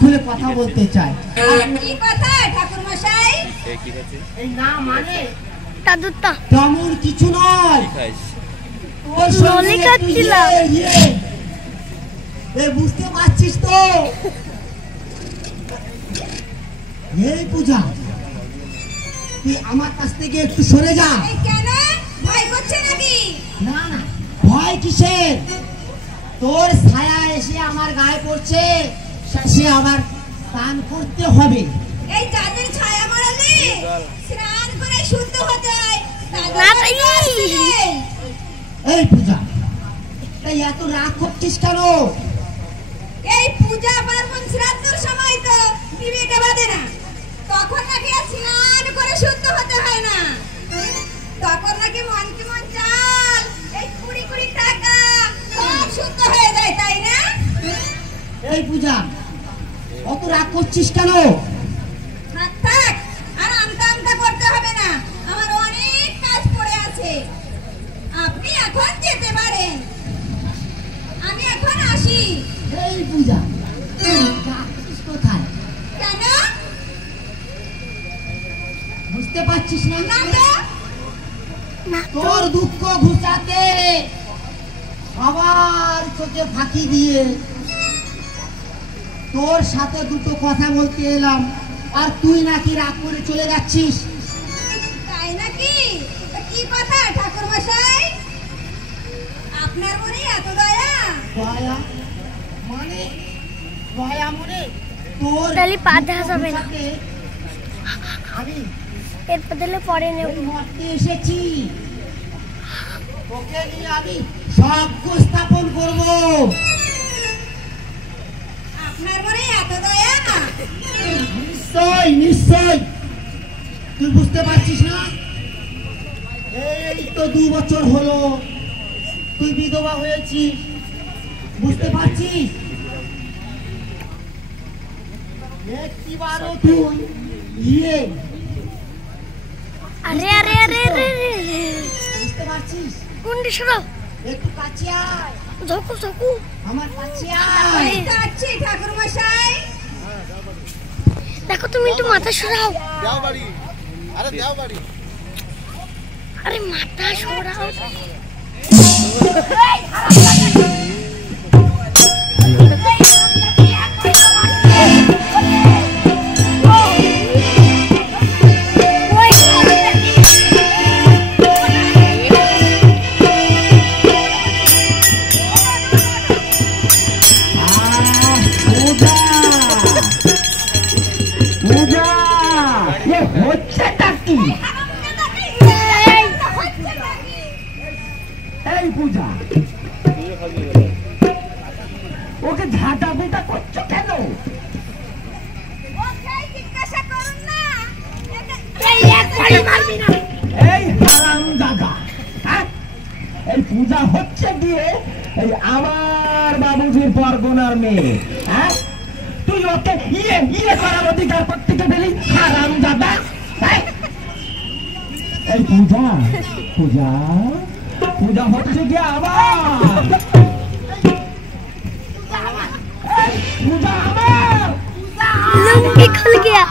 খুলে কথা বলতে চাই। কি কথা ঠাকুর মশাই? এই না মানে দাদুটা তেমন কিছু নয়, তোর নলি কাটছিলাম। বুঝতে পারছিস তো? এই পূজা, তুই আমার কাছ থেকে একটু সরে যা। কেন ভয় করছে নাকি? না না, ভয় কিসের? তোর ছায়া এসে আমার গায়ে পড়ছে, সে আবার স্নান করতে হবে। এই যাদের ছায়া মারলে স্নান করে শুদ্ধ হতে হয়। এই পূজা, এই এত রাগ করছিস কেন? এই পূজা পার্বণ শ্রাদ্ধর সময় তো বিবেকে বাঁধে না, তখন নাকি স্নান করে শুদ্ধ হতে হয় না, তখন নাকি মন কি মন চাল এই কুড়ি কুড়ি টাকা সব শুদ্ধ হয়ে যায়, তাই না? এই পূজা, অত রাগ করছিস কেন? থাক থাক, আর আমতা আমতা করতে হবে না, আমার অনেক কাজ পড়ে আছে। আপনি এখন যেতে পারেন, আমি এখন আসি। এই পূজা, যাচ্ছিস কোথায়? কেন বুঝতে পারছিস না? না তো, তোর দুঃখ ঘুচাতে আবার চোখে ফাঁকি দিয়ে তোর সাথে দুটো কথা বলতে এলাম, আর তুই নাকি রাগ করে চলে যাচ্ছিস। তাই নাকি? কি কথা ঠাকুর মশাই? আপনার মনে এত দয়া? দয়া মানে? দয়া মনে তোর তাহলে পা দেখা যাবে না। আমি এরপর দিলে পরে নেব। মরতে এসেছি, তোকে নিয়ে আমি সব স্থাপন করব। আপনার মনে এত দয়া? নিশ্চয় নিশ্চয়, তুই বুঝতে পারছিস না? এই তো 2 বছর হলো তুই বিধবা হয়েছিস, বুঝতে পারছিস? একটিবারও তুই আরে আরে আরে আরে বুঝতে পারছিস? কোনটা সরাও, একটু কাছে আয়, ঝকু ঝকু আমার কাছে আমি আয়। যাচ্ছি ঠাকুর মশাই। দেখো তুমি একটু মাথা সরাও। দেও বাড়ি, আরে দেও বাড়ি। আরে মাথা সরাও। এই পূজা, ওকে ঝাঁটা পিটা করছো কেন? জিজ্ঞাসা করুন না। এই হারামজাদা, এই পূজা হচ্ছে গিয়ে এই আমার বাবুজির পরগনার মেয়ে, হ্যাঁ? তুই ওকে ইয়ে ইয়ে করার অধিকার করতে পেলি, হারামজাদা। এই পূজা, পূজা পূজা হচ্ছে গিয়ে আবার लुंगी खुल गया।